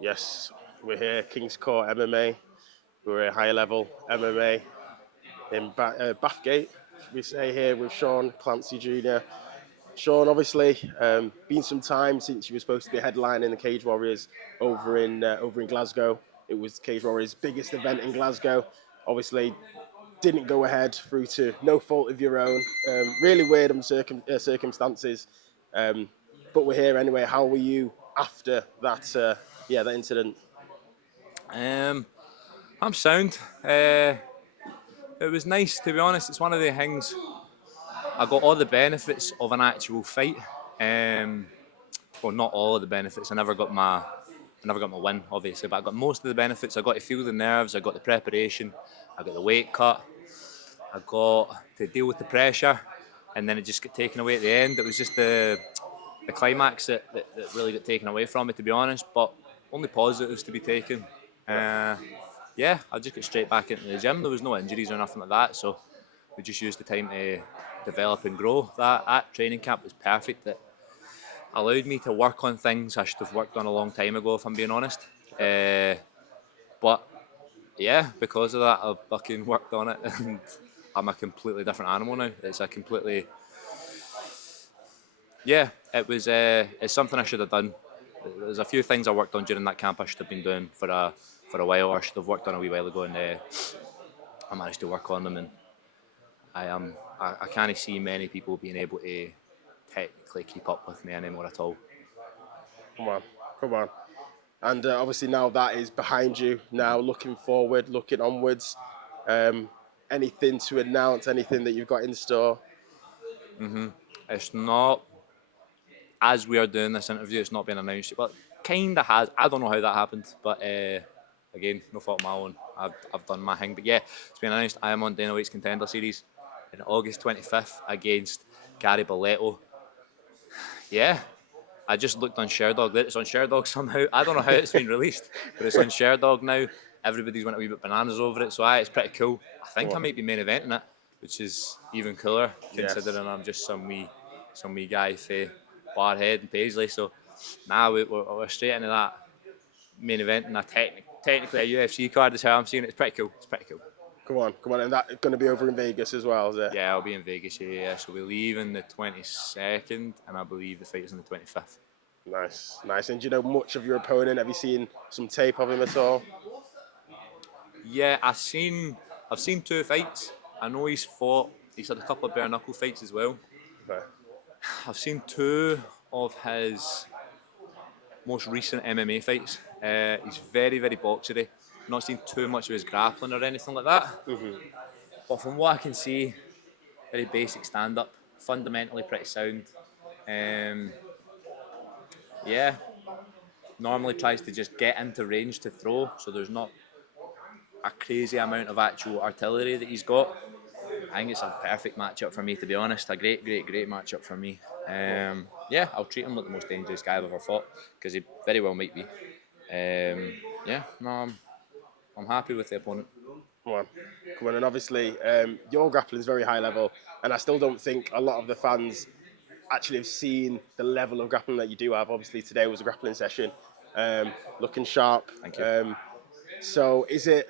Yes, we're here, Kings Court MMA. We're at high level MMA in Bathgate, we say here, with Sean Clancy Jr. Sean, obviously, been some time since you were supposed to be headlining the Cage Warriors over in Glasgow. It was Cage Warriors' biggest event in Glasgow. Obviously, didn't go ahead through to no fault of your own. Really weird circumstances. Um, but we're here anyway. How were you after that? That incident. Um, I'm sound. It was nice, to be honest. It's one of the things I got all the benefits of an actual fight. Um, well, not all of the benefits. I never got my win, obviously, but I got most of the benefits. I got to feel the nerves. I got the preparation. I got the weight cut. I got to deal with the pressure, and then it just got taken away at the end. It was just the climax that really got taken away from me, to be honest. But only positives to be taken. Uh, yeah, I just got straight back into the gym. There was no injuries or nothing like that, so we just used the time to develop and grow. That training camp was perfect. It allowed me to work on things I should have worked on a long time ago, if I'm being honest. But yeah, because of that, I've fucking worked on it, and I'm a completely different animal now. It's a completely yeah. It's something I should have done. There's a few things I worked on during that camp I should have been doing for a while, or I should have worked on a wee while ago, and I managed to work on them, and I can't see many people being able to technically keep up with me anymore at all. Come on, come on. And obviously now that is behind you. Now looking forward, looking onwards. Um, Anything to announce? Anything that you've got in store? It's not as we are doing this interview. It's not been announced yet, but kind of has. I don't know how that happened, but again, no fault of my own. I've done my thing, but yeah, it's been announced. I am on Dana White's Contender Series in August 25th against Gary Balletto. Yeah, I just looked on Sherdog. It's on Sherdog somehow. I don't know how it's been released, but it's on Sherdog now. Everybody's went a wee bit bananas over it, so it's pretty cool. I Come think I on. might be main eventing it, which is even cooler Yes. considering I'm just some wee guy for Barhead and Paisley. So now we're straight into that main event, and technically a UFC card is how I'm seeing it. It's pretty cool. It's pretty cool. Come on, come on. And that's going to be over in Vegas as well, is it? Yeah, I'll be in Vegas. Yeah. So we leave on the 22nd, and I believe the fight is on the 25th. Nice, nice. And do you know much of your opponent? Have you seen some tape of him at all? Yeah, I've seen two fights. I know he's fought. He's had a couple of bare knuckle fights as well. Okay. I've seen two of his most recent MMA fights. He's very, very boxery. Not seen too much of his grappling or anything like that. But from what I can see, very basic stand up, fundamentally pretty sound. Um, yeah, normally tries to just get into range to throw, so there's not a crazy amount of actual artillery that he's got. I think it's a perfect matchup for me, to be honest. A great, great, great matchup for me. Yeah, I'll treat him like the most dangerous guy I've ever fought because he very well might be. Yeah, no, I'm happy with the opponent. Come on, come on. And obviously, your grappling is very high level, and I still don't think a lot of the fans actually have seen the level of grappling that you do have. Obviously, today was a grappling session, looking sharp. Thank you. So, is it?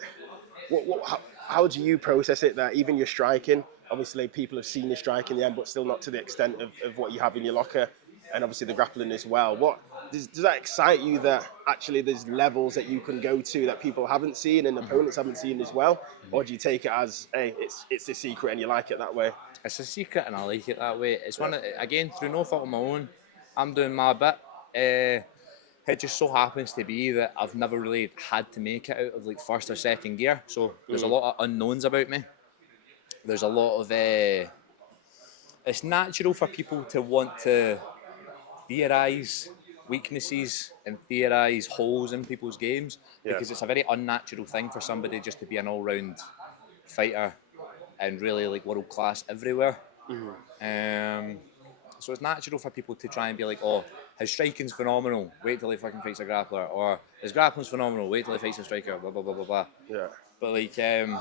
How do you process it that even your striking? Obviously, people have seen your strike in the end, but still not to the extent of what you have in your locker, and obviously the grappling as well. What does that excite you that actually there's levels that you can go to that people haven't seen and opponents haven't seen as well, or do you take it as hey, it's a secret and you like it that way? It's a secret, and I like it that way. It's Yeah. one of, again, through no fault of my own. I'm doing my bit. It just so happens to be that I've never really had to make it out of like first or second gear. So there's a lot of unknowns about me. There's a lot of. It's natural for people to want to theorise weaknesses and theorise holes in people's games because Yes. it's a very unnatural thing for somebody just to be an all-round fighter and really like world class everywhere. Um, so it's natural for people to try and be like, oh, his striking's phenomenal. Wait till he fucking fights a grappler, or his grappling's phenomenal. Wait till he fights a striker. Blah blah blah blah blah. Yeah. But like, I'm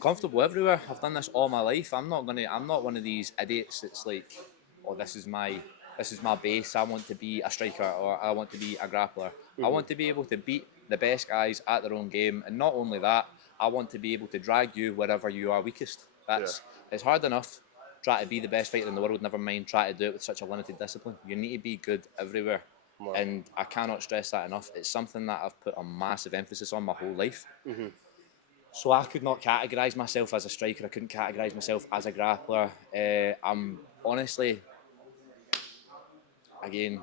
comfortable everywhere. I've done this all my life. I'm not one of these idiots that's like, oh, this is my this is my base. I want to be a striker or I want to be a grappler. I want to be able to beat the best guys at their own game, and not only that, I want to be able to drag you wherever you are weakest. It's hard enough try to be the best fighter in the world. Never mind try to do it with such a limited discipline. You need to be good everywhere, and I cannot stress that enough. It's something that I've put a massive emphasis on my whole life. So I could not categorise myself as a striker. I couldn't categorise myself as a grappler. I'm honestly, again,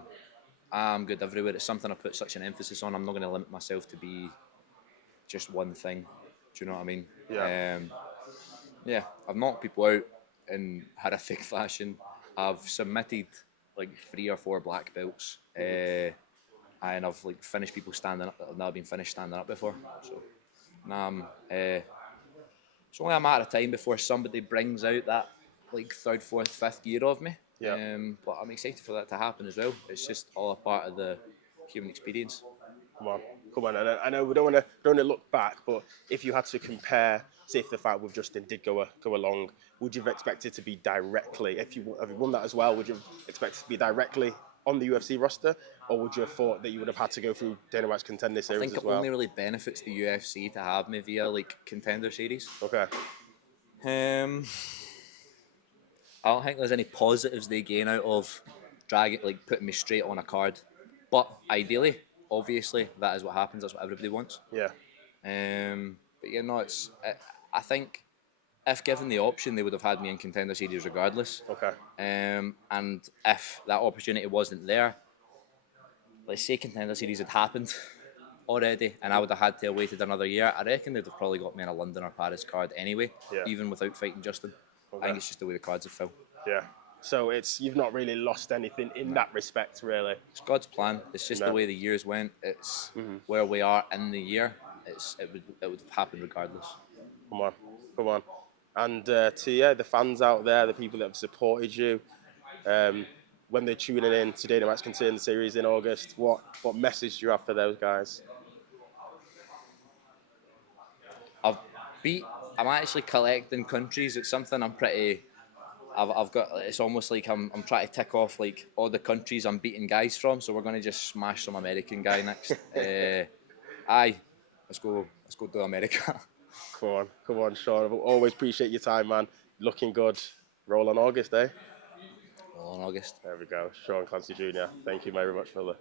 I'm good everywhere. It's something I put such an emphasis on. I'm not going to limit myself to be just one thing. Do you know what I mean? Yeah. Yeah, I've knocked people out in horrific fashion. I've submitted like 3 or 4 black belts, and I've like finished people standing up that have never been finished standing up before. So now it's only a matter of time before somebody brings out that like 3rd, 4th, 5th gear of me. Yeah. But I'm excited for that to happen as well. It's just all a part of the human experience. Come on. I know we don't want to look back, but if you had to compare, say if the fight with Justin did go along, would you have expected to be directly, if you won that as well, would you have expected to be directly on the UFC roster, or would you have thought that you would have had to go through Dana White's Contender I Series think as it well? only really benefits the UFC to have me via like Contender Series. Okay. I don't think there's any positives they gain out of putting me straight on a card. But ideally, obviously, that is what happens. That's what everybody wants. Yeah. But yeah, no, I think if given the option, they would have had me in Contender Series regardless. Okay. And if that opportunity wasn't there, let's say Contender Series had happened already, and I would have had to have waited another year, I reckon they'd have probably got me in a London or Paris card anyway, Yeah. even without fighting Justin. I think it's just the way the cards have fell. Yeah. So you've not really lost anything in that respect, really. It's God's plan. It's just the way the years went. It's where we are in the year. It would have happened regardless. Come on. And to the fans out there, the people that have supported you, when they're tuning in to Dana White's Contender Series in August, what message do you have for those guys? I'm actually collecting countries. It's something I'm pretty. I've got. It's almost like I'm trying to tick off like all the countries I'm beating guys from. So we're gonna just smash some American guy next. Aye, let's go do America. Come on, Sean. I always appreciate your time, man. Looking good. Roll on August, eh? Well, in August. There we go. Sean Clancy Jr. Thank you very much, fella.